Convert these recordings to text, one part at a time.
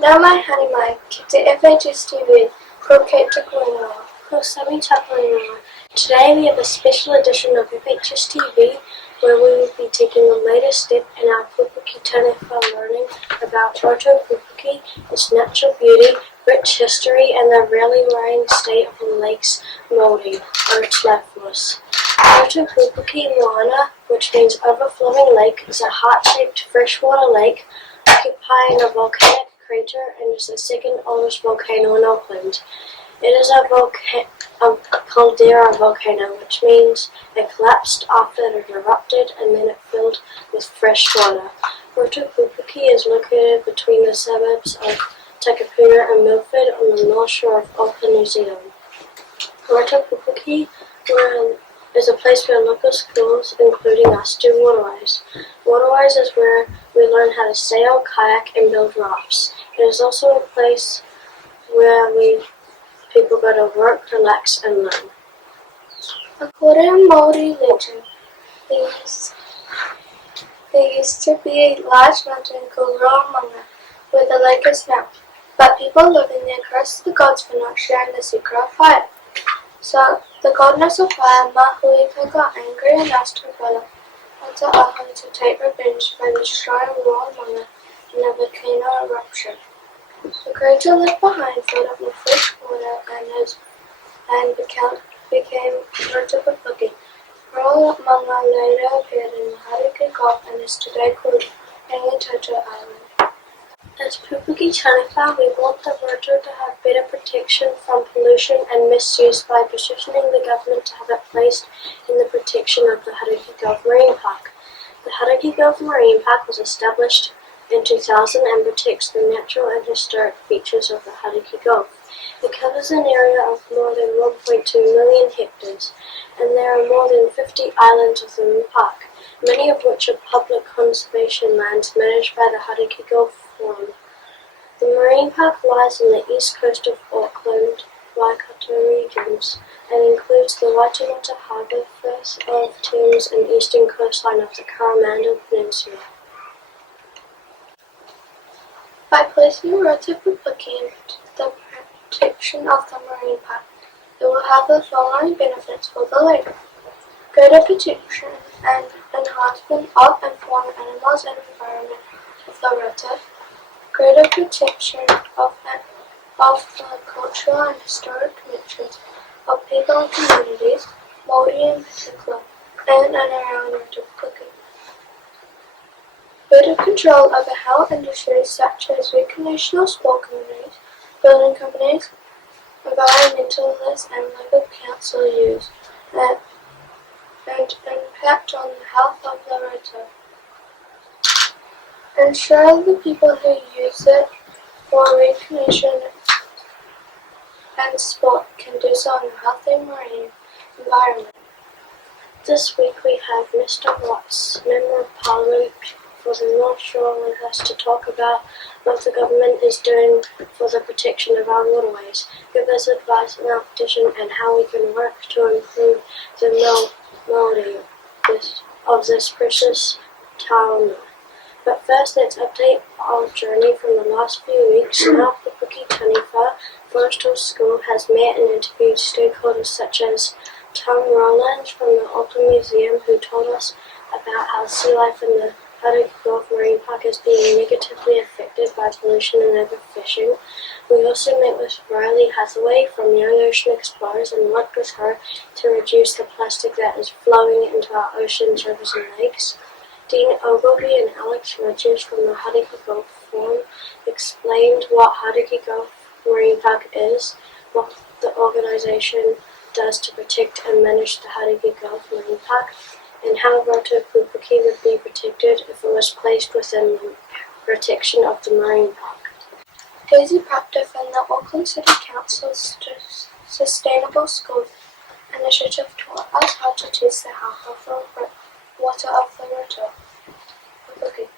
Now my honey Mike, the FHS-TV, Pupuke Taniwha, Kusami Taniwha. Today we have a special edition of FHS-TV where we will be taking the latest step in our Pupuke Taniwha learning about Roto Pupuke, its natural beauty, rich history, and the rarely worrying state of the lake's mouldy, or its life force. Roto Pupuke Moana, which means overflowing lake, is a heart-shaped freshwater lake occupying a volcanic crater and is the second oldest volcano in Auckland. It is a caldera volcano, which means it collapsed after it erupted and then it filled with fresh water. Roto Pupuke is located between the suburbs of Takapuna and Milford on the north shore of Auckland, New Zealand. Roto Pupuke is a place where local schools, including us, do waterways. Waterways is where we learn how to sail, kayak, and build rafts. It is also a place where people go to work, relax, and learn. According to Maori legend, there used to be a large mountain called Raumanga, where the lake is now. But people living there cursed the gods for not sharing the secret of fire. So the goddess of fire, Mahuika, got angry and asked her brother, Aho, to take revenge by destroying Raumanga in a volcano eruption. The crater left behind filled up with fresh water and became Roto Pupuke. Raumanga later appeared in the Hauraki Gulf and is today called Rangitoto Island. As Pupuke Taniwha, we want the roto to have better protection from pollution and misuse by petitioning the government to have it placed in the protection of the Hauraki Gulf Marine Park. The Hauraki Gulf Marine Park was established in 2000 and protects the natural and historic features of the Hauraki Gulf. It covers an area of more than 1.2 million hectares, and there are more than 50 islands within the park, many of which are public conservation lands managed by the Hauraki Gulf Forum. The marine park lies on the east coast of Auckland, Waikato regions, and includes the Waitemata Harbour, Firth of Thames, and eastern coastline of the Coromandel Peninsula. By placing Roto Pupuke in the protection of the marine park, it will have the following benefits for the lake: greater protection and enhancement of and for animals and environment of the Roto, greater protection of the cultural and historic connections of people and communities, Maori in particular, and around Roto Pupuke. Better control over how industries such as recreational sport communities, building companies, environmentalists, and local council use, and impact on the health of the Roto. Ensure the people who use it for recreation and sport can do so in a healthy marine environment. This week we have Mr. Watts, Member of Parliament for the North Shore, with us to talk about what the government is doing for the protection of our waterways, give us advice on our petition and how we can work to improve the melody of this precious taonga. But first, let's update our journey from the last few weeks. Our Pupuke Taniwha Forestry School has met and interviewed stakeholders such as Tom Rowland from the Auckland Museum, who told us about how sea life in the Hauraki Gulf Marine Park is being negatively affected by pollution and overfishing. We also met with Riley Hathaway from Young Ocean Explorers and worked with her to reduce the plastic that is flowing into our oceans, rivers and lakes. Dean Ogilvy and Alex Richards from the Hauraki Gulf Forum explained what Hauraki Gulf Marine Park is, what the organisation does to protect and manage the Hauraki Gulf Marine Park, and how Roto Pupuke would be protected if it was placed within the protection of the marine park. Daisy Proctor from the Auckland City Council's Sustainable Schools initiative taught us how to test the health of the water of the Roto Pupuke.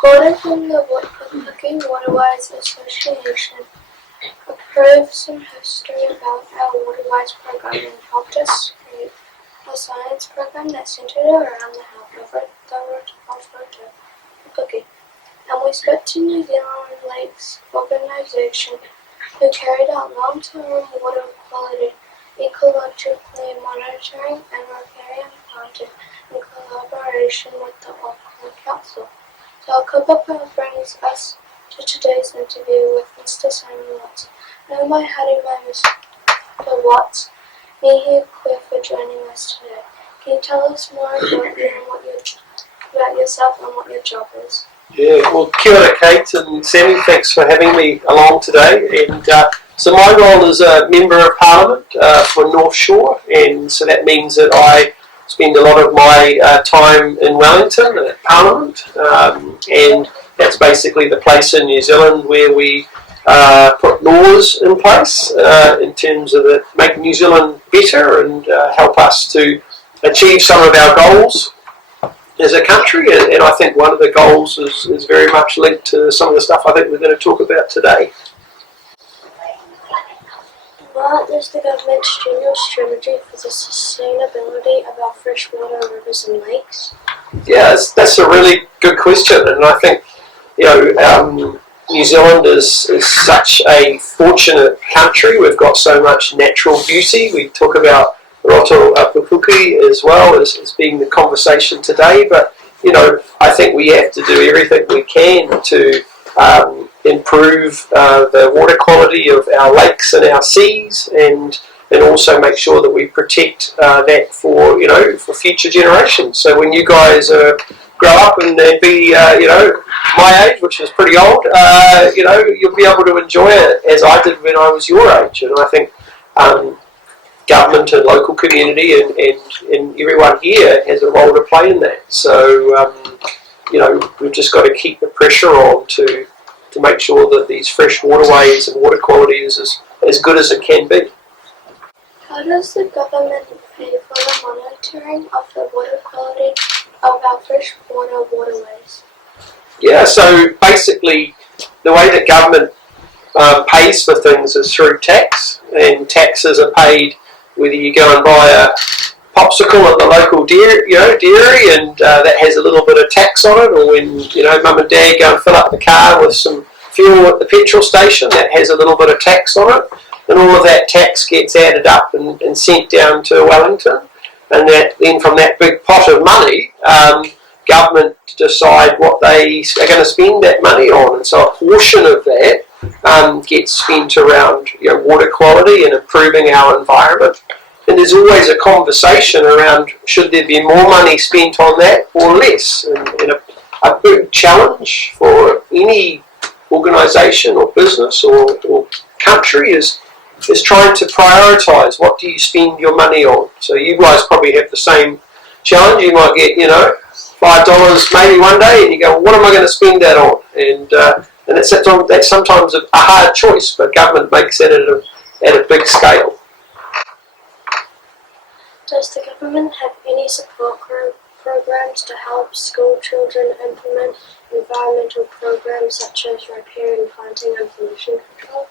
Gordon from the Pupuke Waterways Association approved some history about our waterways program and helped us create a science program that centered around the health of Roto Pupuke. and we spoke to New Zealand Lakes Organisation, who carried out long-term water quality ecologically monitoring and riparian planting in collaboration with the Auckland Council. So our Pupuke brings us to today's interview with Mr. Simon Watts. Now my howdy by Mr. Watts. Mihi Queer for joining us today. Can you tell us more about you and about yourself and what your job is? Yeah, well, kia ora, Kate and Sammy. Thanks for having me along today. And so my role is a Member of Parliament for North Shore, and so that means that I spend a lot of my time in Wellington at Parliament, and that's basically the place in New Zealand where we put laws in place in terms of making New Zealand better and help us to achieve some of our goals as a country, and I think one of the goals is very much linked to some of the stuff I think we're going to talk about today. What is the government's general strategy for the sustainability of our freshwater rivers and lakes? Yeah, that's a really good question, and I think New Zealand is such a fortunate country. We've got so much natural beauty. We talk about Roto Pupuke as well as being the conversation today, but I think we have to do everything we can to improve the water quality of our lakes and our seas, and also make sure that we protect that for future generations. So when you guys grow up and be my age, which is pretty old, you'll be able to enjoy it as I did when I was your age. And I think government and local community and everyone here has a role to play in that. So we've just got to keep the pressure on to make sure that these fresh waterways and water quality is as good as it can be. How does the government pay for the monitoring of the water quality of our freshwater waterways? Yeah, so basically the way that government pays for things is through tax, and taxes are paid whether you go and buy a popsicle at the local dairy, and that has a little bit of tax on it, or when mum and dad go and fill up the car with some fuel at the petrol station, that has a little bit of tax on it, and all of that tax gets added up and sent down to Wellington, and then from that big pot of money, government decide what they are going to spend that money on, and so a portion of that gets spent around water quality and improving our environment. And there's always a conversation around should there be more money spent on that or less. And a big challenge for any organisation or business or country is trying to prioritise what do you spend your money on. So you guys probably have the same challenge. You might get $5 maybe one day, and you go, well, what am I going to spend that on? And that's sometimes a hard choice, but government makes that at a big scale. Does the government have any support programs to help school children implement environmental programs such as riparian planting and pollution control?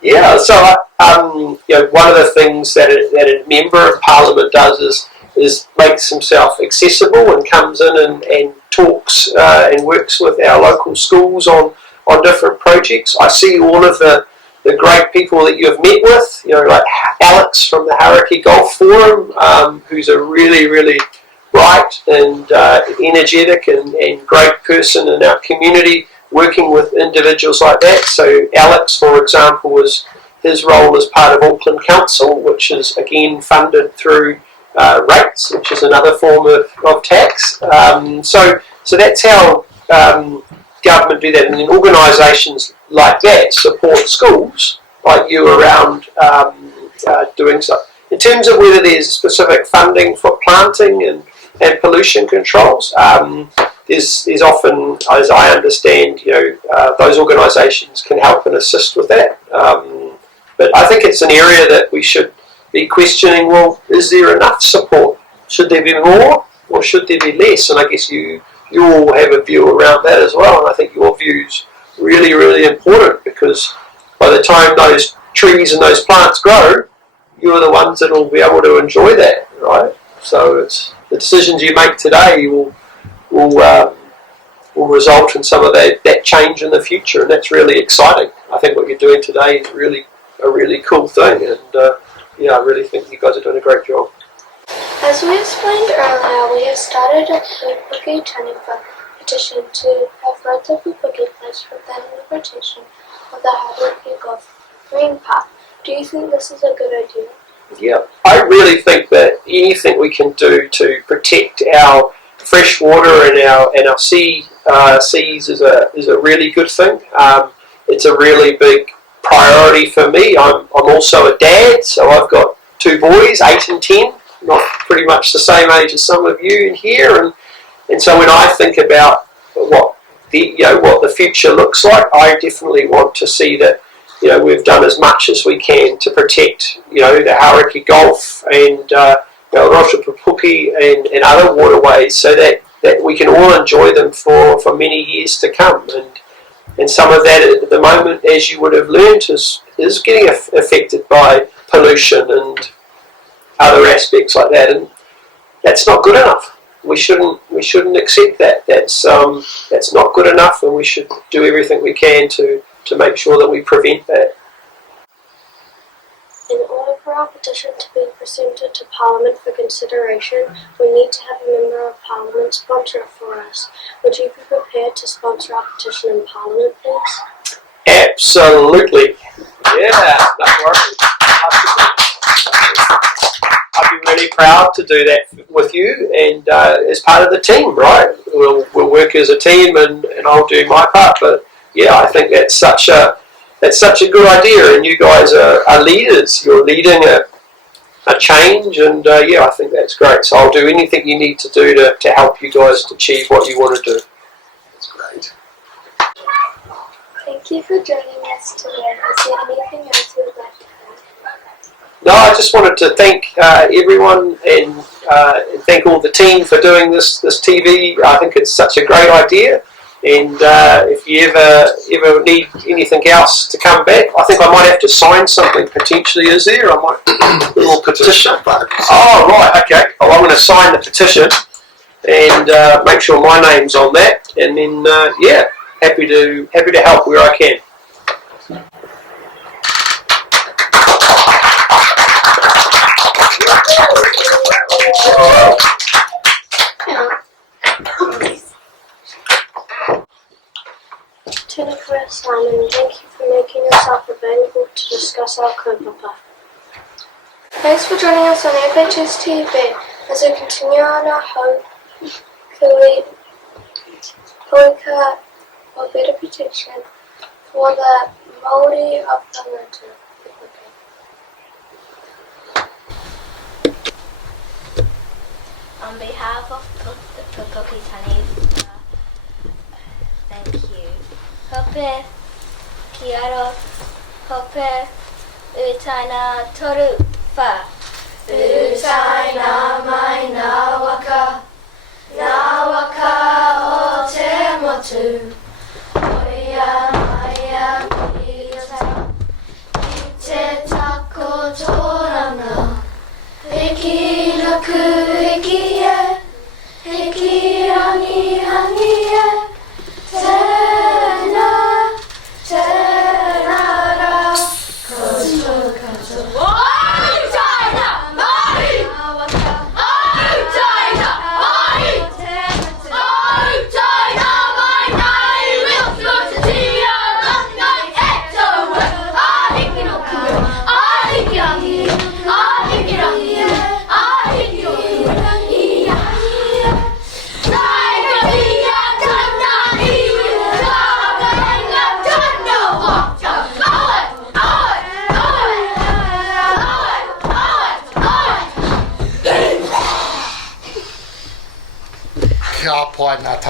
Yeah, so one of the things that a member of parliament does is makes himself accessible and comes in and talks and works with our local schools on different projects. I see all of the great people that you've met with, like Alex from the Hauraki Golf Forum, who's a really, really bright and energetic and great person in our community, working with individuals like that. So Alex, for example, his role as part of Auckland Council, which is again funded through rates, which is another form of tax. So that's how government do that, and then organisations like that support schools like you around doing so. In terms of whether there's specific funding for planting and pollution controls, there's often, as I understand, those organisations can help and assist with that. But I think it's an area that we should be questioning, well, is there enough support? Should there be more or should there be less? And I guess you all have a view around that as well, and I think your view's really, really important, because by the time those trees and those plants grow, you're the ones that will be able to enjoy that, right? So it's the decisions you make today will will result in some of that change in the future, and that's really exciting. I think what you're doing today is really a really cool thing, and I really think you guys are doing a great job. As we explained earlier, we have started a Pupuke Taniwha petition to have read the Pupuke placed within the protection of the Hawaii Gulf Marine Park. Do you think this is a good idea? Yeah, I really think that anything we can do to protect our fresh water and our seas is a really good thing. It's a really big priority for me. I'm also a dad, so I've got 2 boys, 8 and 10, not pretty much the same age as some of you in here, and so when I think about what the future looks like, I definitely want to see that we've done as much as we can to protect the Hauraki Gulf and Roto Pupuke and other waterways, so that we can all enjoy them for many years to come. And some of that at the moment, as you would have learned, is getting affected by pollution and other aspects like that, and that's not good enough. We shouldn't accept that. That's not good enough, and we should do everything we can to make sure that we prevent that. In order for our petition to be presented to Parliament for consideration, we need to have a Member of Parliament sponsor it for us. Would you be prepared to sponsor our petition in Parliament, please? Absolutely. Yeah, no worries. I'd be really proud to do that with you, and as part of the team, right? We'll work as a team, and I'll do my part. But yeah, I think that's such a good idea, and you guys are leaders. You're leading a change, and I think that's great. So I'll do anything you need to do to help you guys to achieve what you want to do. That's great. Thank you for joining us today. Is there anything else you would like to add? No, I just wanted to thank everyone and thank all the team for doing this TV. I think it's such a great idea. And if you ever need anything else to come back, I think I might have to sign something potentially. Is there? I might little petition. Oh right, okay. Well, I'm going to sign the petition and make sure my name's on that. And then happy to help where I can. Jennifer Simon, thank you for making yourself available to discuss our kaupapa. Thanks for joining us on FHS TV as we continue on our hoika for better protection for the Māori of the Roto Pupuke. On behalf of the Pupuke Taniwha, thank you. Hope, kiaro, hope, utaina toru fa. Utaina mai na waka o te motu. Oia mai kiata, ki te tako tōranga. Hiki raku, hiki e, hiki rangi rangi e. Tēnā, tēnā rā, katoa, katoa. Utaina mai! Utaina mai! Utaina mai nai, wiltu te tia, langai e tau. Ahiki no kua, ahiki rangi, ahiki rangi e, ahiki o rangi e. Kia pai nā